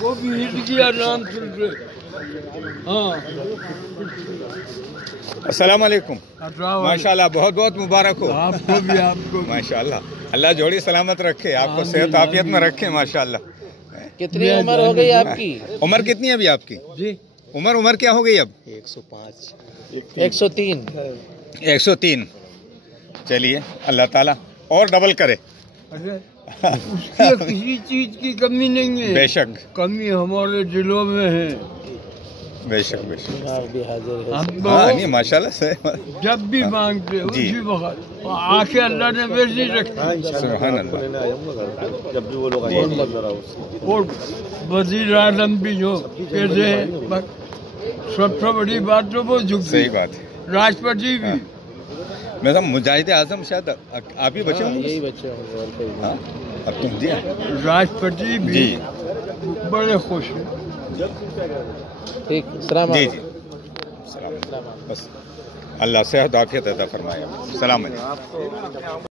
وہ بھی ہٹ گیا نام سن کے. ہاں السلام علیکم. ماشاء اللہ بہت بہت مبارک ہو. آپ کو بھی ماشاء اللہ. اللہ جوڑی سلامت رکھے, آپ کو صحت عافیت میں رکھے ماشاء اللہ. کتنی عمر ہو گئی آپ کی؟ عمر کتنی ہے ابھی آپ کی؟ جی عمر کیا ہو گئی اب؟ 105 103. 103. چلیے اللہ تعالیٰ اور ڈبل کرے. اس کی کسی چیز کی کمی نہیں ہے. بے شک کمی ہمارے دلوں میں ہے. بے شک بے شک. ہم ہاں نہیں ماشاء اللہ سے جب بھی مانگتے جی. اسی وقت آنکھیں اللہ نے ویسی رکھی. سبحان اللہ. اور وزیر اعظم بھی جو کہتے ہیں سب سے بڑی بات تو وہ جھک صحیح بات ہے. راشٹرپتی بھی. میں سب مجاہد اعظم شاید آپ ہی بچے ہوں گے. یہی بچے ہوں گے اور کوئی نہیں. ہاں اب تم جی راشٹرپتی بھی جی بڑے خوش ہیں. ٹھیک. السلام جی علیکم. جی. بس اللہ صحت عافیت عطا فرمائے. السلام علیکم.